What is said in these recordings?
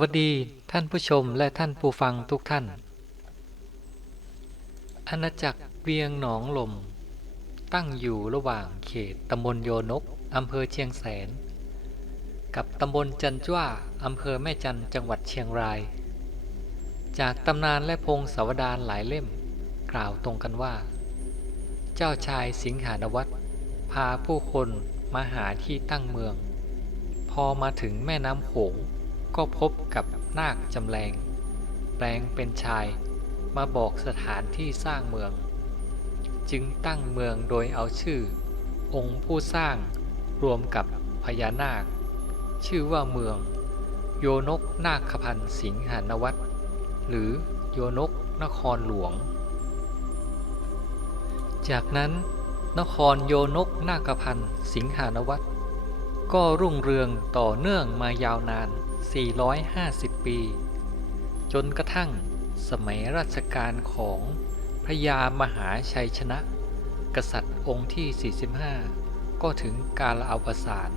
วัสดีท่านผู้ชมและท่านผู้ฟังทุกท่าน อาณาจักรเวียงหนองลม ตั้งอยู่ระหว่างเขตตำบลโยนกอำเภอเชียงแสน กับตำบลจันจ้าอำเภอแม่จันจังหวัดเชียงราย จากตำนานและพงศาวดารหลายเล่ม กล่าวตรงกันว่า เจ้าชายสิงหานวัตพาผู้คนมาหาที่ตั้งเมือง พอมาถึงแม่น้ำโขง ก็พบกับนาคจำแรง แปลงเป็นชายมาบอกสถานที่สร้างเมือง จึงตั้งเมืองโดยเอาชื่อ องค์ผู้สร้างรวมกับพญานาค ชื่อว่าเมือง โยนกนาคพันธ์สิงหานวัตหรือโยนกนครหลวง จากนั้นนครโยนกนาคพันธ์สิงหานวัตก็รุ่งเรืองต่อเนื่องมายาวนาน 450 ปี จนกระทั่งสมัยรัชกาลของพระยามหาชัยชนะ กษัตริย์องค์ที่ 45 ก็ถึงกาลอวสาน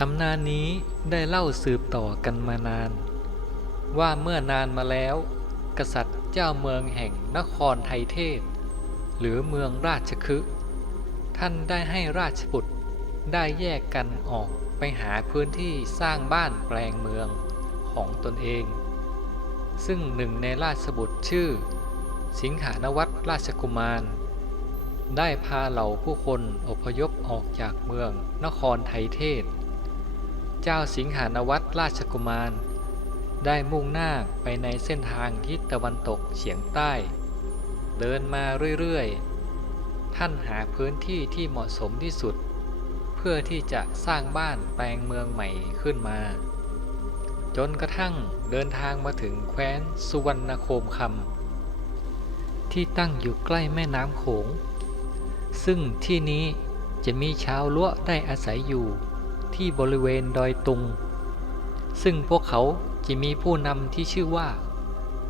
ตำนานนี้ได้เล่าสืบต่อกันมานาน ว่าเมื่อนานมาแล้ว กษัตริย์เจ้าเมืองแห่งนครไทยเทศ หรือเมืองราชคฤห์ท่านได้ให้ราชบุตรได้แยกกันออก ไปหาพื้นที่สร้างบ้านแปลงเมืองของตนเอง ซึ่งหนึ่งในราชบุตรชื่อ สิงหานวัตรราชกุมาร ได้พาเหล่าผู้คนอพยพออกจากเมืองนครไทยเทศ เจ้าสิงหานวัตรราชกุมาร ได้มุ่งหน้าไปในเส้นทางทิศตะวันตกเฉียงใต้ เดินมาเรื่อย ๆ ท่านหาพื้นที่ที่เหมาะสมที่สุด เพื่อที่จะสร้างบ้านแปลงเมืองใหม่ขึ้นมา จนกระทั่งเดินทางมาถึงแคว้นสุวรรณโคมคำที่ตั้งอยู่ใกล้แม่น้ำโขง ซึ่งที่นี้จะมีชาวล้วได้อาศัยอยู่ที่บริเวณดอยตุง ซึ่งพวกเขาจะมีผู้นำที่ชื่อว่า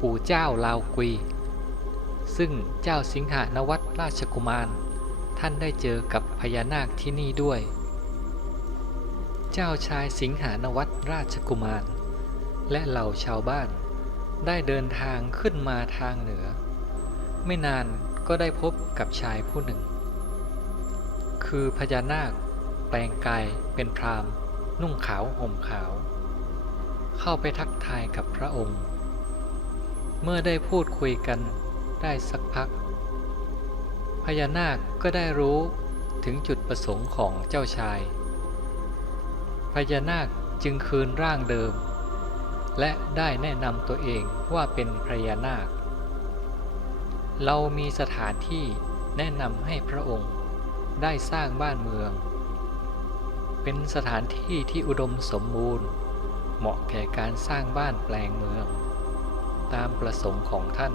ปู่เจ้าลาวกุย ซึ่งเจ้าสิงหานวัตรราชกุมาร ท่านได้เจอกับพญานาคที่นี่ด้วย เจ้าชายสิงหานวัตรราชกุมาร และเหล่าชาวบ้านได้เดินทางขึ้นมาทางเหนือ ไม่นานก็ได้พบกับชายผู้หนึ่ง คือพญานาค แปลงกายเป็นพรามนุ่งขาวห่มขาว เข้าไปทักทายกับพระองค์ เมื่อได้พูดคุยกันได้สักพัก พญานาคก็ได้รู้ถึงจุดประสงค์ของเจ้าชาย พญานาคจึงคืนร่างเดิม และได้แนะนำตัวเองว่าเป็นพญานาค เรามีสถานที่แนะนำให้พระองค์ได้สร้างบ้านเมือง เป็นสถานที่ที่อุดมสมบูรณ์ เหมาะแก่การสร้างบ้านแปลงเมือง ตามประสงค์ของท่าน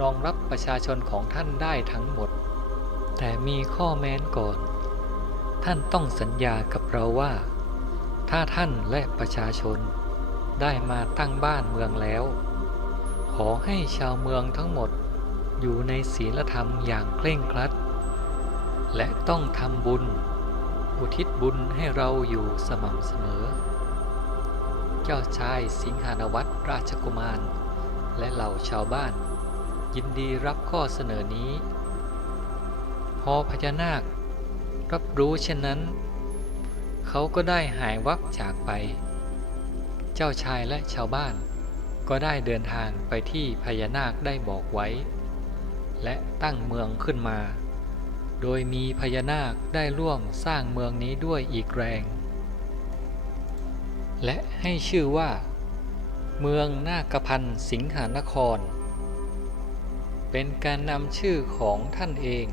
รองรับประชาชนของท่านได้ทั้งหมด แต่มีข้อแม้นก่อน ท่านต้องสัญญากับเราว่า ถ้าท่านและประชาชนได้มาตั้งบ้านเมืองแล้ว ขอให้ชาวเมืองทั้งหมดอยู่ในศีลธรรมอย่างเคร่งครัด และต้องทำบุญ อุทิศบุญให้เราอยู่สม่ำเสมอ เจ้าชายสิงหานวัตรราชกุมาร และเหล่าชาวบ้าน ยินดีรับข้อเสนอนี้ พอพญานาค รับรู้เช่นนั้น เขาก็ได้หายวับจากไป เจ้าชายและชาวบ้าน ก็ได้เดินทางไปที่พญานาคได้บอกไว้ และตั้งเมืองขึ้นมา โดยมีพญานาคได้ร่วมสร้างเมืองนี้ด้วยอีกแรง และให้ชื่อว่า เมืองนาคพันธ์สิงหานคร เป็นการนำชื่อของท่านเอง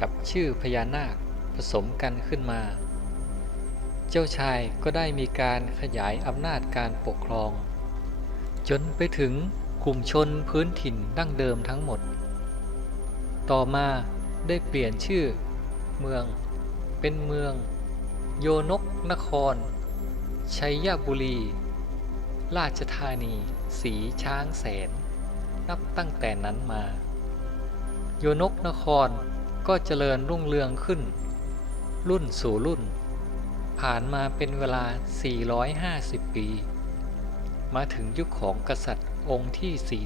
กับชื่อพญานาค ผสมกันขึ้นมา เจ้าชายก็ได้มีการขยายอำนาจการปกครอง จนไปถึงกลุ่มชนพื้นถิ่นดั้งเดิมทั้งหมด ต่อมาได้เปลี่ยนชื่อเมืองเป็นเมือง โยนกนคร ชัยบุรี ราชธานี สีช้างแสน นับตั้งแต่นั้นมา โยนกนครก็เจริญรุ่งเรืองขึ้น รุ่นสู่รุ่น ผ่านมาเป็นเวลา 450 ปี มาถึงยุคของกษัตริย์องค์ที่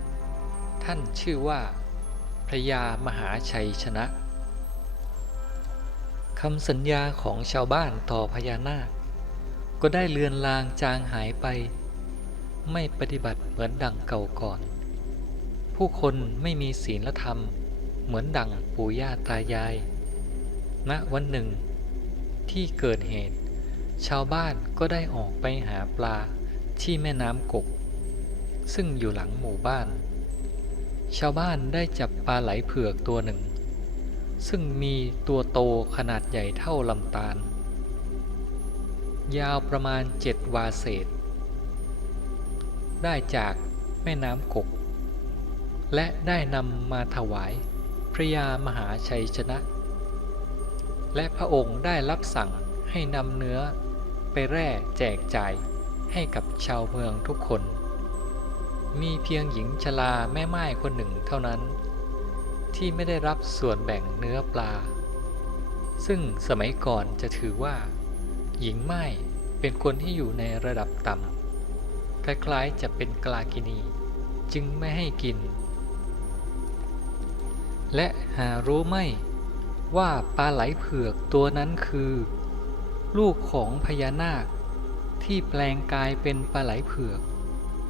45 ท่านชื่อว่า พระยามหาชัยชนะคำสัญญาของชาวบ้านต่อพญานาค ก็ได้เลือนลางจางหายไป ไม่ปฏิบัติเหมือนดังเก่าก่อน ผู้คนไม่มีศีลธรรมเหมือนดังปู่ย่าตายาย ณวันหนึ่ง ที่เกิดเหตุ ชาวบ้านก็ได้ออกไปหาปลาที่แม่น้ำกก ซึ่งอยู่หลังหมู่บ้าน ชาวบ้านได้จับปลาไหลเผือกตัวหนึ่ง ซึ่งมีตัวโตขนาดใหญ่เท่าลำตาล ยาวประมาณเจ็ดวาเศษ ได้จากแม่น้ำกก และได้นำมาถวายพระยามหาชัยชนะ และพระองค์ได้รับสั่งให้นำเนื้อไปแร่แจกจ่ายให้กับชาวเมืองทุกคน มีเพียงหญิงชราแม่ไม้คนหนึ่งเท่านั้น ที่ไม่ได้รับส่วนแบ่งเนื้อปลา ซึ่งสมัยก่อนจะถือว่า หญิงไม้เป็นคนที่อยู่ในระดับต่ำคล้ายๆจะเป็นกลากินี จึงไม่ให้กิน และหารู้ไหม ว่าปลาไหลเผือกตัวนั้นคือ ลูกของพญานาค ที่แปลงกายเป็นปลาไหลเผือก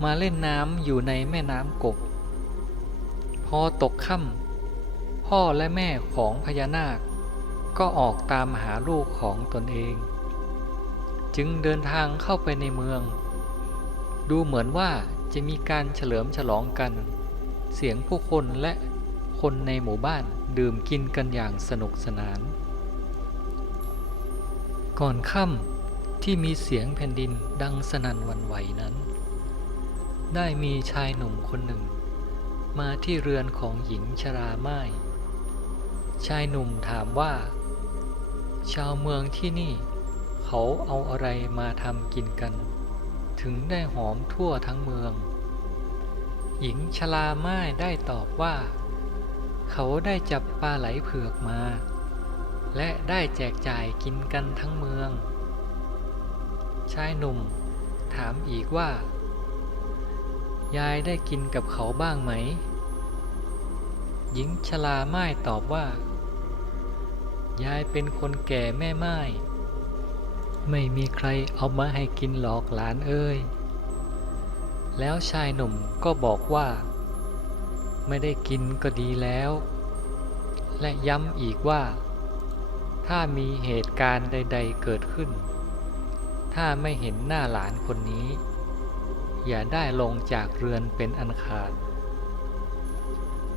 มาเล่นน้ำอยู่ในแม่น้ำกบ พอตกค่ำพ่อและแม่ของพญานาค ก็ออกตามหาลูกของตนเอง จึงเดินทางเข้าไปในเมือง ดูเหมือนว่าจะมีการเฉลิมฉลองกัน เสียงผู้คนและ คนในหมู่บ้านดื่มกินกันอย่างสนุกสนาน ก่อนค่ำที่มีเสียงแผ่นดินดังสนั่นวันไหวนั้น ได้มีชายหนุ่มคนหนึ่ง มาที่เรือนของหญิงชราไม้ชายหนุ่มถามว่า ชาวเมืองที่นี่ เขาเอาอะไรมาทำกินกัน ถึงได้หอมทั่วทั้งเมือง หญิงชราไม้ได้ตอบว่า เขาได้จับปลาไหลเผือกมา และได้แจกจ่ายกินกันทั้งเมือง ชายหนุ่ม ถามอีกว่า ยายได้กินกับเขาบ้างไหม หญิงชราไม้ตอบว่า ยายเป็นคนแก่แม่ไม้ไม่มีใครเอามาให้กินหรอกหลานเอ้ย แล้วชายหนุ่มก็บอกว่า ไม่ได้กินก็ดีแล้ว และย้ำอีกว่า ถ้ามีเหตุการณ์ใด ๆ เกิดขึ้น ถ้าไม่เห็นหน้าหลานคนนี้ อย่าได้ลงจากเรือนเป็นอันขาด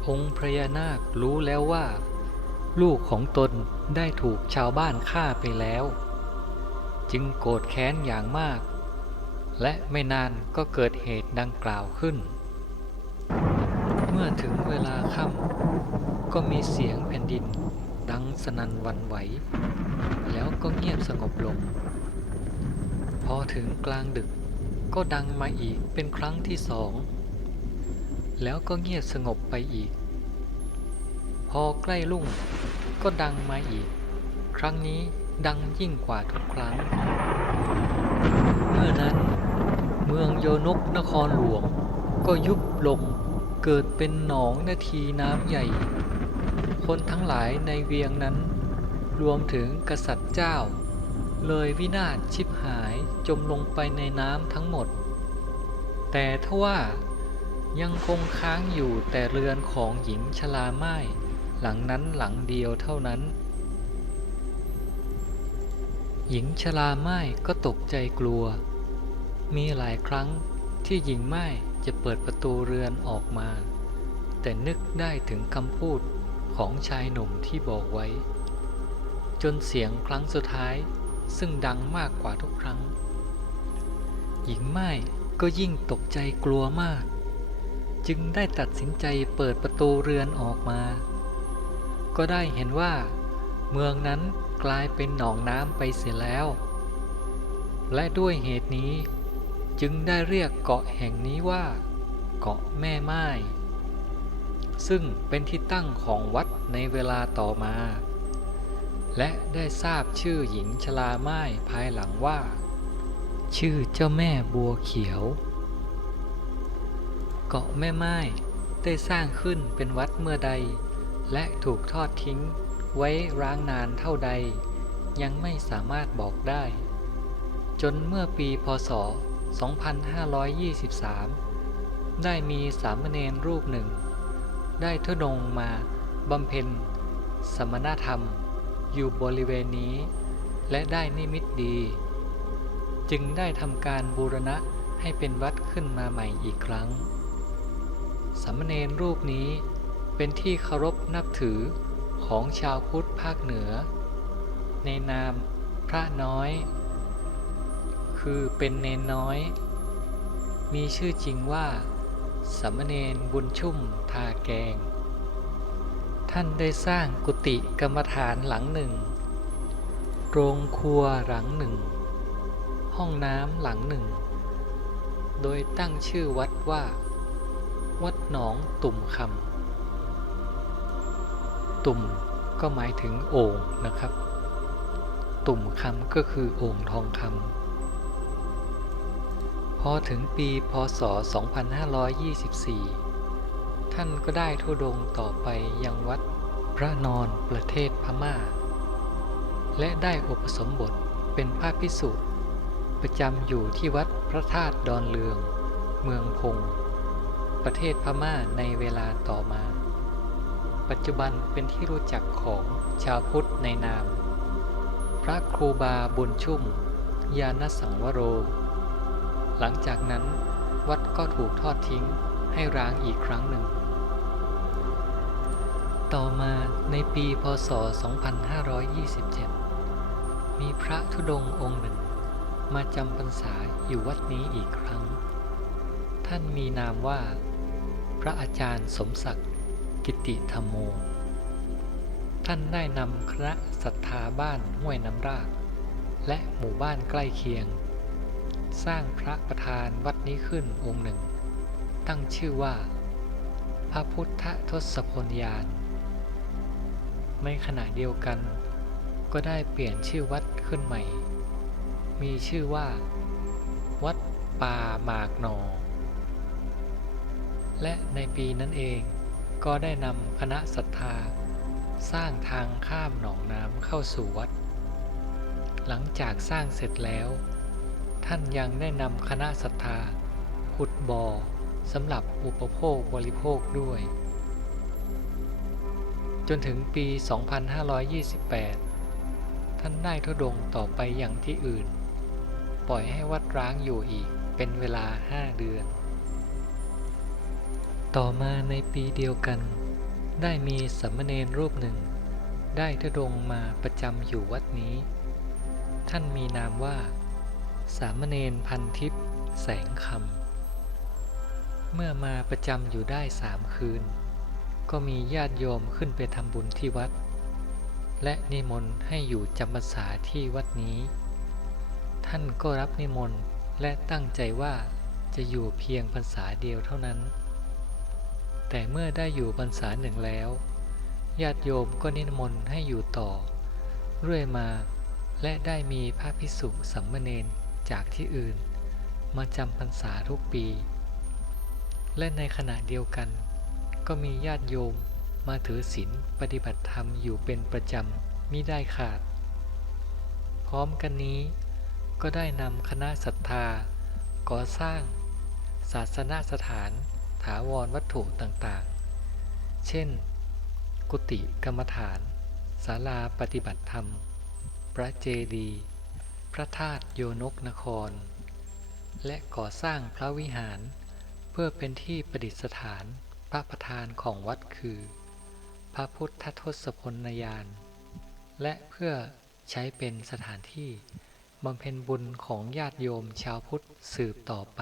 องค์พญานาครู้แล้วว่า ลูกของตนได้ถูกชาวบ้านฆ่าไปแล้ว จึงโกรธแค้นอย่างมาก และไม่นานก็เกิดเหตุดังกล่าวขึ้น มื่อถึงเวลาค่ำก็มีเสียงแผ่นดิน ดังสนั่นวันไหว แล้วก็เงียบสงบลง พอถึงกลางดึกก็ดังมาอีกเป็นครั้งที่สอง แล้วก็เงียบสงบไปอีก พอใกล้รุ่งก็ดังมาอีก ครั้งนี้ดังยิ่งกว่าทุกครั้ง เมื่อนั้นเมืองโยนกนครหลวงก็ยุบลง เกิดเป็นหนองนาทีน้ำใหญ่ คนทั้งหลายในเวียงนั้น รวมถึงกษัตริย์เจ้า เลยวินาศชิบหายจมลงไปในน้ำทั้งหมด แต่ทว่ายังคงค้างอยู่แต่เรือนของหญิงชราไม้หลังนั้นหลังเดียวเท่านั้น หญิงชราไม้ก็ตกใจกลัว มีหลายครั้งที่หญิงไม้ จะเปิดประตูเรือนออกมา แต่นึกได้ถึงคำพูดของชายหนุ่มที่บอกไว้ จนเสียงครั้งสุดท้ายซึ่งดังมากกว่าทุกครั้ง หญิงไม้ก็ยิ่งตกใจกลัวมาก จึงได้ตัดสินใจเปิดประตูเรือนออกมา ก็ได้เห็นว่า เมืองนั้นกลายเป็นหนองน้ำไปเสียแล้ว และด้วยเหตุนี้ จึงได้เรียกเกาะแห่งนี้ว่า เกาะแม่ไม้ ซึ่งเป็นที่ตั้งของวัดในเวลาต่อมา และได้ทราบชื่อหญิงชราไม้ภายหลังว่า ชื่อเจ้าแม่บัวเขียว เกาะแม่ไม้ได้สร้างขึ้นเป็นวัดเมื่อใด และถูกทอดทิ้งไว้ร้างนานเท่าใด ยังไม่สามารถบอกได้ จนเมื่อปีพศ 2523 ได้มีสามเณรรูปหนึ่ง ได้ทุดงมาบำเพ็ญ สมณธรรมอยู่บริเวณนี้ และได้นิมิตดี จึงได้ทำการบูรณะให้เป็นวัดขึ้นมาใหม่อีกครั้ง สามเณรรูปนี้เป็นที่เคารพนับถือของชาวพุทธภาคเหนือ ในนามพระน้อย คือเป็นเนนน้อย มีชื่อจริงว่าสามเณรบุญชุ่มทาแกง ท่านได้สร้างกุฏิกรรมฐานหลังหนึ่ง โรงครัวหลังหนึ่ง ห้องน้ำหลังหนึ่ง โดยตั้งชื่อวัดว่า วัดหนองตุ่มคำตุ่มก็หมายถึงโอ่งนะครับ ตุ่มคำก็คือโอ่งทองคำ พอถึงปีพศ 2524 ท่านก็ได้ทุดงต่อไปยังวัดพระนอนประเทศพม่า และได้อุปสมบทเป็นพระภิกษุประจำอยู่ที่วัดพระธาตุดอนเลือง เมืองพง ประเทศพม่าในเวลาต่อมา ปัจจุบันเป็นที่รู้จักของชาวพุทธในนาม พระครูบาบุญชุ่ม ยานสังวโร หลังจากนั้นวัดก็ถูกทอดทิ้งให้ร้างอีกครั้งหนึ่ง ต่อมาในปีพศ 2527 มีพระธุดงค์องค์หนึ่ง มาจำพรรษาอยู่วัดนี้อีกครั้ง ท่านมีนามว่า พระอาจารย์สมศักดิ์กิติธรรมโม ท่านได้นำคณะศรัทธาบ้านห้วยน้ำราก และหมู่บ้านใกล้เคียง สร้างพระประธานวัดนี้ขึ้นองค์หนึ่ง ตั้งชื่อว่า พระพุทธทศพลยานในขณะเดียวกัน ก็ได้เปลี่ยนชื่อวัดขึ้นใหม่ มีชื่อว่า วัดป่าหมากหนอ และในปีนั้นเองก็ได้นำคณะศรัทธา สร้างทางข้ามหนองน้ำเข้าสู่วัด หลังจากสร้างเสร็จแล้ว ท่านยังได้นำคณะศรัทธา ขุดบ่อสำหรับอุปโภคบริโภคด้วย จนถึงปี 2528 ท่านได้ทุดงต่อไปอย่างที่อื่น ปล่อยให้วัดร้างอยู่อีกเป็นเวลา 5 เดือน ต่อมาในปีเดียวกัน ได้มีสามเณรรูปหนึ่ง ได้ทุดงมาประจำอยู่วัดนี้ ท่านมีนามว่า สามเณรพันทิพย์แสงคำเมื่อมาประจำอยู่ได้สามคืน ก็มีญาติโยมขึ้นไปทำบุญที่วัด และนิมนต์ให้อยู่จำพรรษาที่วัดนี้ ท่านก็รับนิมนต์และตั้งใจว่าจะอยู่เพียงพรรษาเดียวเท่านั้น แต่เมื่อได้อยู่พรรษาหนึ่งแล้ว ญาติโยมก็นิมนต์ให้อยู่ต่อ เรื่อยมาและได้มีพระภิกษุสัมมเนน จากที่อื่น มาจำพรรษาทุกปี และในขณะเดียวกัน ก็มีญาติโยมมาถือศีลปฏิบัติธรรมอยู่เป็นประจำมิได้ขาด พร้อมกันนี้ก็ได้นำคณะศรัทธา ก่อสร้าง ศาสนสถาน ถาวรวัตถุต่างๆ เช่น กุฏิกรรมฐานศาลาปฏิบัติธรรม พระเจดีย์ ระธาตุโยนกนคร และก่อสร้างพระวิหาร เพื่อเป็นที่ประดิษฐานพระประธานของวัดคือ พระพุทธทศพลนยาน และเพื่อใช้เป็นสถานที่บำเพ็ญบุญของญาติโยมชาวพุทธสืบต่อไป